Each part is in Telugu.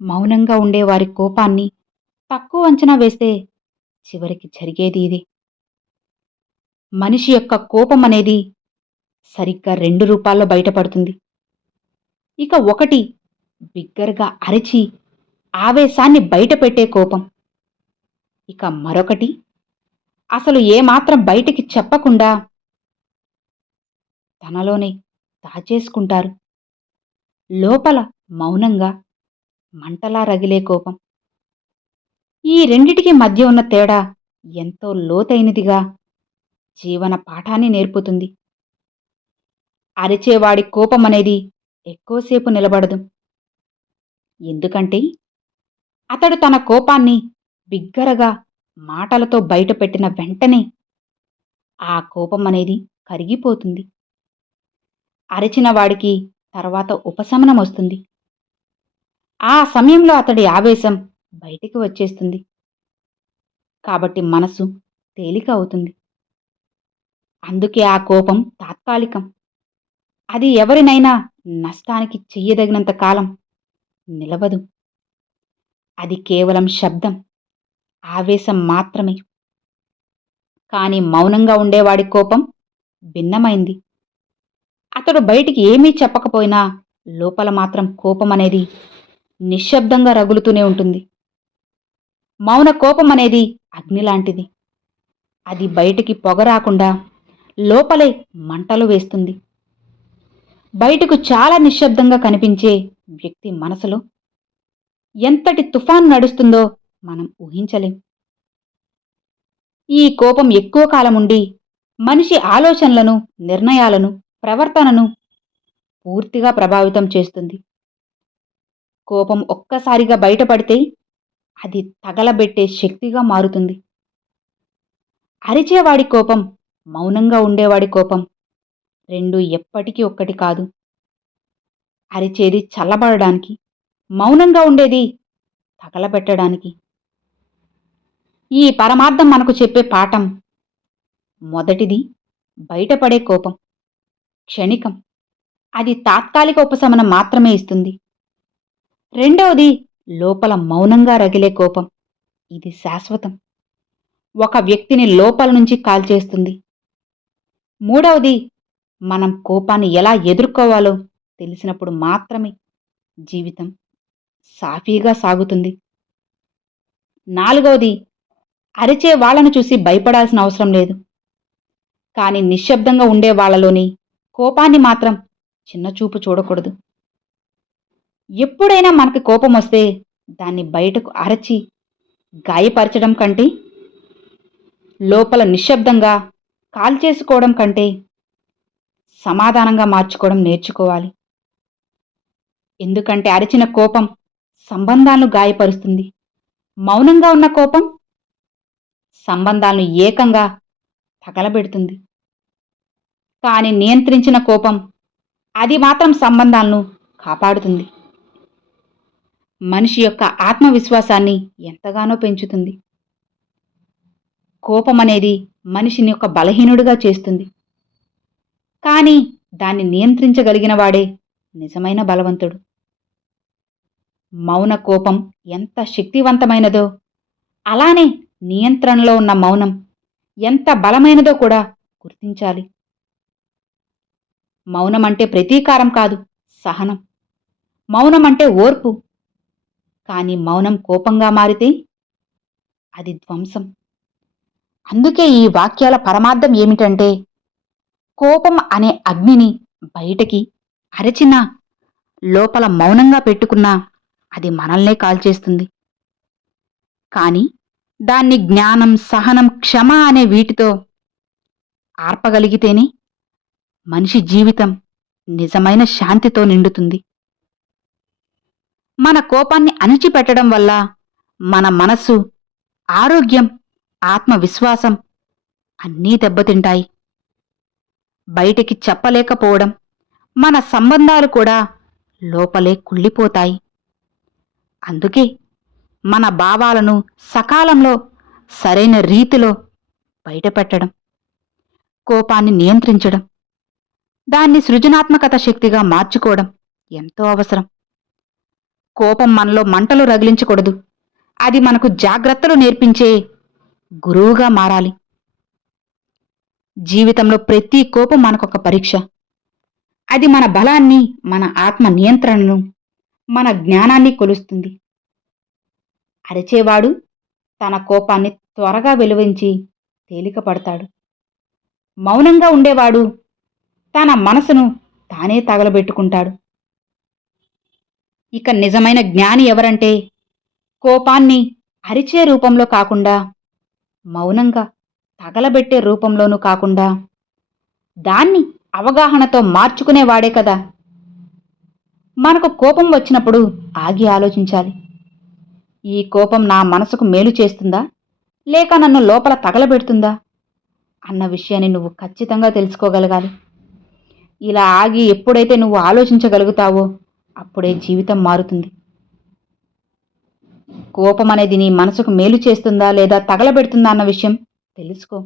మౌనంగా ఉండే వారి కోపాన్ని తక్కువ అంచనా వేస్తే చివరికి జరిగేది ఇది. మనిషి యొక్క కోపం అనేది సరిగ్గా రెండు రూపాల్లో బయటపడుతుంది. ఇక ఒకటి బిగ్గరగా అరిచి ఆవేశాన్ని బయటపెట్టే కోపం. ఇక మరొకటి అసలు ఏమాత్రం బయటికి చెప్పకుండా తనలోనే దాచేసుకుంటారు. లోపల మౌనంగా మంటలా రగిలే కోపం. ఈ రెండిటికి మధ్య ఉన్న తేడా ఎంతో లోతైనదిగా జీవన పాఠాన్ని నేర్పుతుంది. అరిచేవాడి కోపం అనేది ఎక్కువసేపు నిలబడదు. ఎందుకంటే అతడు తన కోపాన్ని బిగ్గరగా మాటలతో బయటపెట్టిన వెంటనే ఆ కోపం అనేది కరిగిపోతుంది. అరిచిన వాడికి తర్వాత ఉపశమనం వస్తుంది. ఆ సమయంలో అతడి ఆవేశం బయటికి వచ్చేస్తుంది. కాబట్టి మనసు తేలిక అవుతుంది. అందుకే ఆ కోపం తాత్కాలికం. అది ఎవరినైనా నష్టానికి చెయ్యదగినంత కాలం నిలవదు. అది కేవలం శబ్దం ఆవేశం మాత్రమే. కానీ మౌనంగా ఉండేవాడి కోపం భిన్నమైంది. అతడు బయటికి ఏమీ చెప్పకపోయినా లోపల మాత్రం కోపం అనేది నిశ్శబ్దంగా రగులుతూనే ఉంటుంది. మౌన కోపం అనేది అగ్ని లాంటిది. అది బయటికి పొగ రాకుండా లోపలే మంటలు వేస్తుంది. బయటకు చాలా నిశ్శబ్దంగా కనిపించే వ్యక్తి మనసులో ఎంతటి తుఫాను నడుస్తుందో మనం ఊహించలేం. ఈ కోపం ఎక్కువ కాలం ఉండి మనిషి ఆలోచనలను నిర్ణయాలను ప్రవర్తనను పూర్తిగా ప్రభావితం చేస్తుంది. కోపం ఒక్కసారిగా బయటపడితే అది తగలబెట్టే శక్తిగా మారుతుంది. అరిచేవాడి కోపం మౌనంగా ఉండేవాడి కోపం రెండు ఎప్పటికీ ఒక్కటి కాదు. అరిచేది చల్లబడడానికి మౌనంగా ఉండేది తగలబెట్టడానికి. ఈ పరమార్థం మనకు చెప్పే పాఠం మొదటిది బయటపడే కోపం క్షణికం. అది తాత్కాలిక ఉపశమనం మాత్రమే ఇస్తుంది. రెండవది లోపల మౌనంగా రగిలే కోపం. ఇది శాశ్వతం. ఒక వ్యక్తిని లోపల నుంచి కాల్చేస్తుంది మూడవది మనం కోపాన్ని ఎలా ఎదుర్కోవాలో తెలిసినప్పుడు మాత్రమే జీవితం సాఫీగా సాగుతుంది. నాలుగవది అరిచే వాళ్ళను చూసి భయపడాల్సిన అవసరం లేదు. కానీ నిశ్శబ్దంగా ఉండే వాళ్ళలోని కోపాన్ని మాత్రం చిన్నచూపు చూడకూడదు. ఎప్పుడైనా మనకి కోపం వస్తే దాన్ని బయటకు అరచి గాయపరచడం కంటే లోపల నిశ్శబ్దంగా కాల్చేసుకోవడం కంటే సమాధానంగా మార్చుకోవడం నేర్చుకోవాలి. ఎందుకంటే అరిచిన కోపం సంబంధాలను గాయపరుస్తుంది. మౌనంగా ఉన్న కోపం సంబంధాలను ఏకంగా తగలబెడుతుంది. కానీ నియంత్రించిన కోపం అది మాత్రం సంబంధాలను కాపాడుతుంది. మనిషి యొక్క ఆత్మవిశ్వాసాన్ని ఎంతగానో పెంచుతుంది. కోపం అనేది మనిషిని ఒక బలహీనుడిగా చేస్తుంది. కానీ దాన్ని నియంత్రించగలిగిన వాడే నిజమైన బలవంతుడు. మౌన కోపం ఎంత శక్తివంతమైనదో అలానే నియంత్రణలో ఉన్న మౌనం ఎంత బలమైనదో కూడా గుర్తించాలి. మౌనం అంటే ప్రతీకారం కాదు సహనం. మౌనం అంటే ఓర్పు. కానీ మౌనం కోపంగా మారితే అది ధ్వంసం. అందుకే ఈ వాక్యాల పరమార్థం ఏమిటంటే కోపం అనే అగ్నిని బయటకి అరచినా లోపల మౌనంగా పెట్టుకున్నా అది మనల్నే కాల్చేస్తుంది. కానీ దాన్ని జ్ఞానం సహనం క్షమ అనే వీటితో ఆర్పగలిగితేనే మనిషి జీవితం నిజమైన శాంతితో నిండుతుంది. మన కోపాన్ని అణిచిపెట్టడం వల్ల మన మనస్సు ఆరోగ్యం ఆత్మవిశ్వాసం అన్నీ దెబ్బతింటాయి. బయటికి చెప్పలేకపోవడం మన సంబంధాలు కూడా లోపలే కుళ్ళిపోతాయి. అందుకే మన భావాలను సకాలంలో సరైన రీతిలో బయటపెట్టడం కోపాన్ని నియంత్రించడం దాన్ని సృజనాత్మకత శక్తిగా మార్చుకోవడం ఎంతో అవసరం. కోపం మనలో మంటలు రగిలించకూడదు. అది మనకు జాగ్రత్తలు నేర్పించే గురువుగా మారాలి. జీవితంలో ప్రతి కోపం మనకొక పరీక్ష. అది మన బలాన్ని మన ఆత్మ నియంత్రణను మన జ్ఞానాన్ని కొలుస్తుంది. అరిచేవాడు తన కోపాన్ని త్వరగా వెలువించి తేలికపడతాడు. మౌనంగా ఉండేవాడు తన మనసును తానే తగలబెట్టుకుంటాడు. ఇక నిజమైన జ్ఞాని ఎవరంటే కోపాన్ని అరిచే రూపంలో కాకుండా మౌనంగా తగలబెట్టే రూపంలోనూ కాకుండా దాన్ని అవగాహనతో మార్చుకునేవాడే కదా. మనకు కోపం వచ్చినప్పుడు ఆగి ఆలోచించాలి. ఈ కోపం నా మనసుకు మేలు చేస్తుందా? లేక నన్ను లోపల తగలబెడుతుందా? అన్న విషయాన్ని నువ్వు ఖచ్చితంగా తెలుసుకోగలగాలి. ఇలా ఆగి ఎప్పుడైతే నువ్వు ఆలోచించగలుగుతావో అప్పుడే జీవితం మారుతుంది. కోపం అనేది నీ మనసుకు మేలు చేస్తుందా లేదా తగలబెడుతుందా అన్న విషయం తెలుసుకో.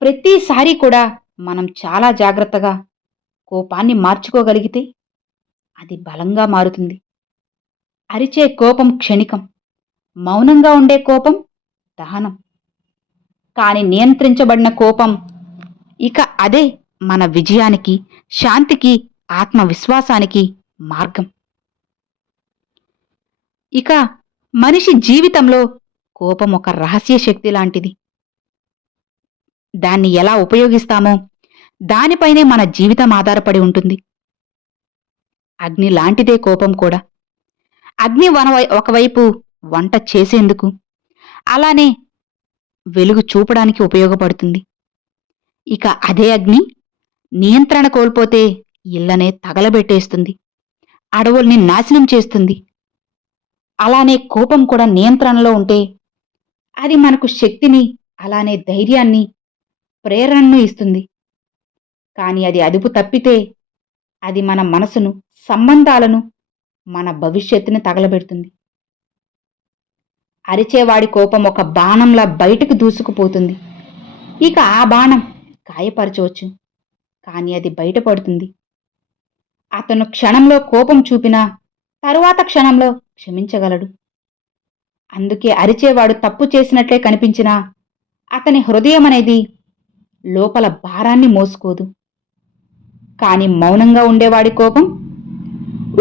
ప్రతిసారి కూడా మనం చాలా జాగ్రత్తగా కోపాన్ని మార్చుకోగలిగితే అది బలంగా మారుతుంది. అరిచే కోపం క్షణికం మౌనంగా ఉండే కోపం దహనం. కానీ నియంత్రించబడిన కోపం ఇక అదే మన విజయానికి శాంతికి ఆత్మవిశ్వాసానికి మార్గం. ఇక మనిషి జీవితంలో కోపం ఒక రహస్య శక్తి లాంటిది. దాన్ని ఎలా ఉపయోగిస్తామో దానిపైనే మన జీవితం ఆధారపడి ఉంటుంది. అగ్ని లాంటిదే కోపం కూడా. అగ్ని వన ఒకవైపు వంట చేసేందుకు అలానే వెలుగు చూపడానికి ఉపయోగపడుతుంది. ఇక అదే అగ్ని నియంత్రణ కోల్పోతే ఇళ్ళనే తగలబెట్టేస్తుంది. అడవుల్ని నాశనం చేస్తుంది. అలానే కోపం కూడా నియంత్రణలో ఉంటే అది మనకు శక్తిని అలానే ధైర్యాన్ని ప్రేరణను ఇస్తుంది. కానీ అది అదుపు తప్పితే అది మన మనసును సంబంధాలను మన భవిష్యత్తుని తగలబెడుతుంది. అరిచేవాడి కోపం ఒక బాణంలా బయటకు దూసుకుపోతుంది. ఇక ఆ బాణం గాయపరచవచ్చు. కానీ అది బయటపడుతుంది. అతను క్షణంలో కోపం చూపినా తరువాత క్షణంలో క్షమించగలడు. అందుకే అరిచేవాడు తప్పు చేసినట్లే కనిపించినా అతని హృదయం అనేది లోపల భారాన్ని మోసుకోదు. కాని మౌనంగా ఉండేవాడి కోపం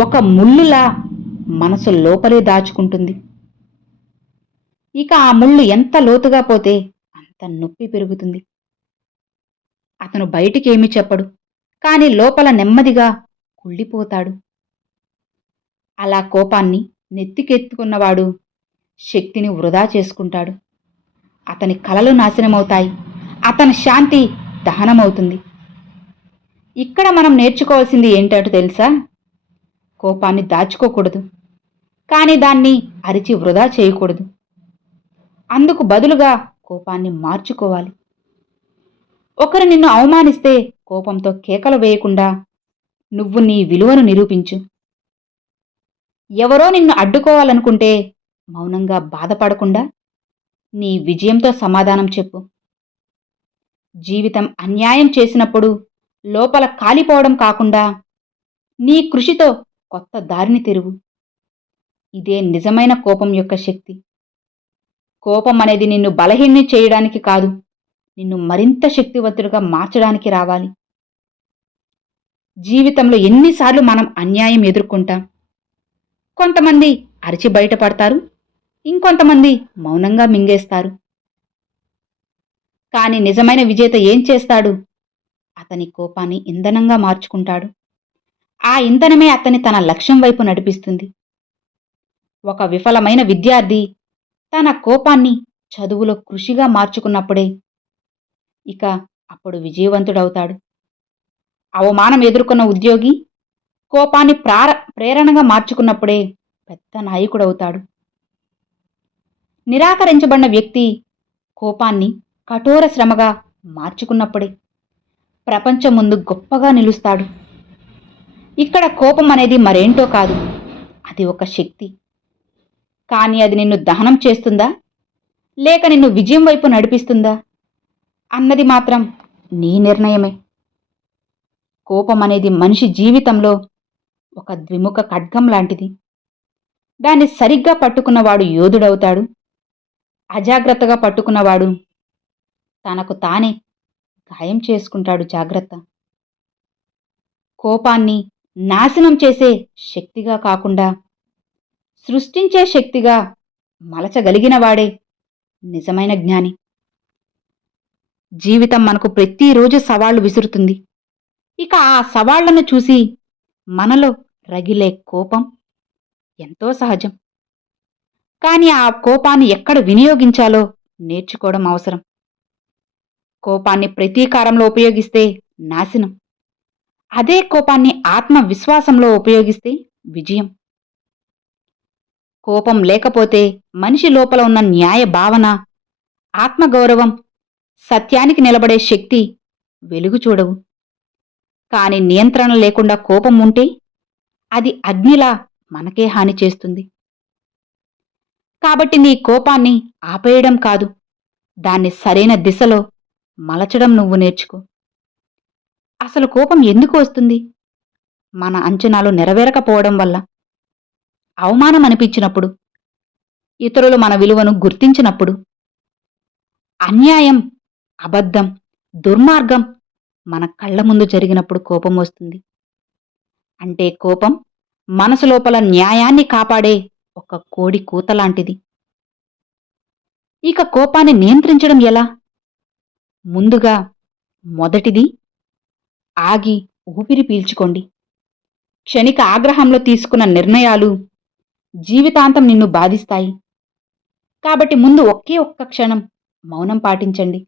ఒక ముళ్ళులా మనసు లోపలే దాచుకుంటుంది. ఇక ఆ ముళ్ళు ఎంత లోతుగా పోతే అంత నొప్పి పెరుగుతుంది. అతను బయటికి ఏమీ చెప్పడు. కాని లోపల నెమ్మదిగా కుళ్ళిపోతాడు. అలా కోపాన్ని నెత్తికెత్తుకున్నవాడు శక్తిని వృధా చేసుకుంటాడు. అతని కలలు నాశనమవుతాయి. అతని శాంతి దహనమవుతుంది. ఇక్కడ మనం నేర్చుకోవాల్సింది ఏంటంటే తెలుసా? కోపాన్ని దాచుకోకూడదు. కానీ దాన్ని అరిచి వృధా చేయకూడదు. అందుకు బదులుగా కోపాన్ని మార్చుకోవాలి. ఒకరు నిన్ను అవమానిస్తే కోపంతో కేకలు వేయకుండా నువ్వు నీ విలువను నిరూపించు. ఎవరో నిన్ను అడ్డుకోవాలనుకుంటే మౌనంగా బాధపడకుండా నీ విజయంతో సమాధానం చెప్పు. జీవితం అన్యాయం చేసినప్పుడు లోపల కాలిపోవడం కాకుండా నీ కృషితో కొత్త దారిని తెరువు. ఇదే నిజమైన కోపం యొక్క శక్తి. కోపం అనేది నిన్ను బలహీన చేయడానికి కాదు నిన్ను మరింత శక్తివంతుడిగా మార్చడానికి రావాలి. జీవితంలో ఎన్నిసార్లు మనం అన్యాయం ఎదుర్కొంటాం? కొంతమంది అరిచి బయటపడతారు ఇంకొంతమంది మౌనంగా మింగేస్తారు. కానీ నిజమైన విజేత ఏం చేస్తాడు? అతని కోపాన్ని ఇంధనంగా మార్చుకుంటాడు. ఆ ఇంధనమే అతని తన లక్ష్యం వైపు నడిపిస్తుంది. ఒక విఫలమైన విద్యార్థి తన కోపాన్ని చదువులో కృషిగా మార్చుకున్నప్పుడే ఇక అప్పుడు విజయవంతుడవుతాడు. అవమానం ఎదుర్కొన్న ఉద్యోగి కోపాన్ని ప్రార ప్రేరణగా మార్చుకున్నప్పుడే పెద్ద నాయకుడవుతాడు. నిరాకరించబడిన వ్యక్తి కోపాన్ని కఠోర శ్రమగా మార్చుకున్నప్పుడే ప్రపంచం ముందు గొప్పగా నిలుస్తాడు. ఇక్కడ కోపం అనేది మరేంటో కాదు అది ఒక శక్తి. కానీ అది నిన్ను దహనం చేస్తుందా? లేక నిన్ను విజయం వైపు నడిపిస్తుందా? అన్నది మాత్రం నీ నిర్ణయమే. కోపం అనేది మనిషి జీవితంలో ఒక ద్విముఖ ఖడ్గం లాంటిది. దాన్ని సరిగ్గా పట్టుకున్నవాడు యోధుడవుతాడు. అజాగ్రత్తగా పట్టుకున్నవాడు తనకు తానే గాయం చేసుకుంటాడు జాగ్రత్త. కోపాన్ని నాశనం చేసే శక్తిగా కాకుండా సృష్టించే శక్తిగా మలచగలిగిన వాడే నిజమైన జ్ఞాని. జీవితం మనకు ప్రతిరోజు సవాళ్ళు విసురుతుంది. ఇక ఆ సవాళ్ళను చూసి మనలో రగిలే కోపం ఎంతో సహజం. కానీ ఆ కోపాన్ని ఎక్కడ వినియోగించాలో నేర్చుకోవడం అవసరం. కోపాన్ని ప్రతీకారంలో ఉపయోగిస్తే నాశనం. అదే కోపాన్ని ఆత్మవిశ్వాసంలో ఉపయోగిస్తే విజయం. కోపం లేకపోతే మనిషి లోపల ఉన్న న్యాయ భావన ఆత్మగౌరవం సత్యానికి నిలబడే శక్తి వెలుగు చూడవు. కాని నియంత్రణ లేకుండా కోపం ఉంటే అది అగ్నిలా మనకే హాని చేస్తుంది. కాబట్టి నీ కోపాన్ని ఆపేయడం కాదు. దాన్ని సరైన దిశలో మలచడం నువ్వు నేర్చుకో. అసలు కోపం ఎందుకు వస్తుంది? మన అంచనాలు నెరవేరకపోవడం వల్ల. అవమానం అనిపించినప్పుడు. ఇతరులు మన విలువను గుర్తించినప్పుడు. అన్యాయం అబద్ధం దుర్మార్గం మన కళ్ళ ముందు జరిగినప్పుడు కోపం వస్తుంది. అంటే కోపం మనసు లోపల న్యాయాన్ని కాపాడే ఒక కోడి కూత లాంటిది. ఇక కోపాన్ని నియంత్రించడం ఎలా? ముందుగా మొదటిది ఆగి ఊపిరి పీల్చుకోండి. క్షణిక ఆగ్రహంలో తీసుకున్న నిర్ణయాలు జీవితాంతం నిన్ను బాధిస్తాయి. కాబట్టి ముందు ఒకే ఒక్క క్షణం మౌనం పాటించండి.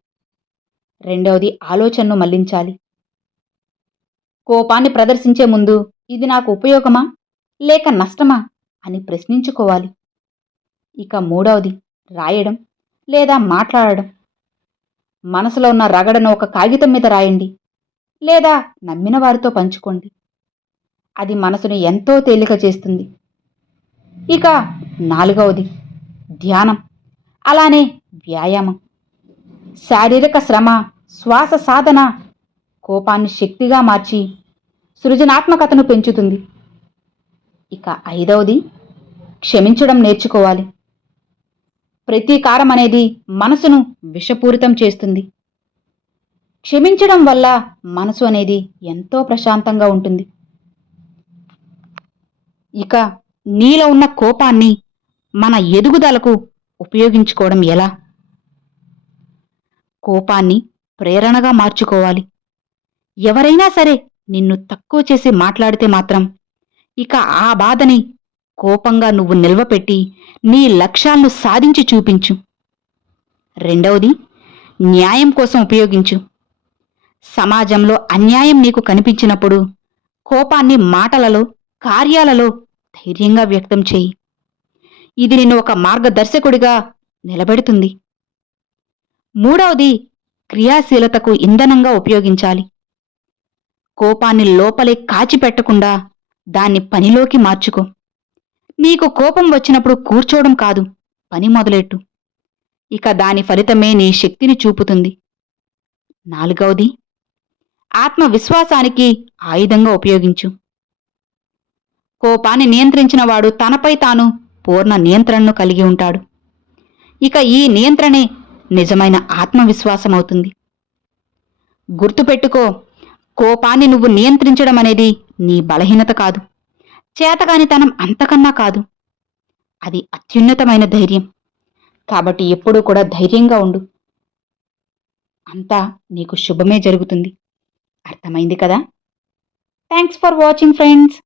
రెండవది ఆలోచనను మళ్ళించాలి. కోపాన్ని ప్రదర్శించే ముందు ఇది నాకు ఉపయోగమా? లేక నష్టమా? అని ప్రశ్నించుకోవాలి. ఇక మూడవది రాయడం లేదా మాట్లాడడం. మనసులో ఉన్న రగడను ఒక కాగితం మీద రాయండి లేదా నమ్మిన వారితో పంచుకోండి. అది మనసును ఎంతో తేలిక చేస్తుంది. ఇక నాలుగవది ధ్యానం అలానే వ్యాయామం. శారీరక శ్రమ శ్వాస సాధన కోపాన్ని శక్తిగా మార్చి సృజనాత్మకతను పెంచుతుంది. ఇక ఐదవది క్షమించడం నేర్చుకోవాలి. ప్రతీకారం అనేది మనసును విషపూరితం చేస్తుంది. క్షమించడం వల్ల మనసు అనేది ఎంతో ప్రశాంతంగా ఉంటుంది. ఇక నీలో ఉన్న కోపాన్ని మన ఎదుగుదలకు ఉపయోగించుకోవడం ఎలా? కోపాన్ని ప్రేరణగా మార్చుకోవాలి. ఎవరైనా సరే నిన్ను తక్కువ చేసి మాట్లాడితే మాత్రం ఇక ఆ బాధని కోపంగా నువ్వు నిల్వపెట్టి నీ లక్ష్యాలను సాధించి చూపించు. రెండవది న్యాయం కోసం ఉపయోగించు. సమాజంలో అన్యాయం నీకు కనిపించినప్పుడు కోపాన్ని మాటలలో కార్యాలలో ధైర్యంగా వ్యక్తం చేయి. ఇది నిన్ను ఒక మార్గదర్శకుడిగా నిలబెడుతుంది. మూడవది క్రియాశీలతకు ఇంధనంగా ఉపయోగించాలి. కోపాన్ని లోపలే కాచిపెట్టకుండా దాన్ని పనిలోకి మార్చుకో. నీకు కోపం వచ్చినప్పుడు కూర్చోవడం కాదు పని మొదలెట్టు. ఇక దాని ఫలితమే నీ శక్తిని చూపుతుంది. నాలుగవది ఆత్మవిశ్వాసానికి ఆయుధంగా ఉపయోగించు. కోపాన్ని నియంత్రించిన వాడు తనపై తాను పూర్ణ నియంత్రణను కలిగి ఉంటాడు. ఇక ఈ నియంత్రణే నిజమైన ఆత్మవిశ్వాసం అవుతుంది. గుర్తుపెట్టుకో కోపాన్ని నువ్వు నియంత్రించడం అనేది నీ బలహీనత కాదు. చేతకానితనం అంతకన్నా కాదు. అది అత్యున్నతమైన ధైర్యం. కాబట్టి ఎప్పుడూ కూడా ధైర్యంగా ఉండు. అంతా నీకు శుభమే జరుగుతుంది. అర్థమైంది కదా? Thanks for watching friends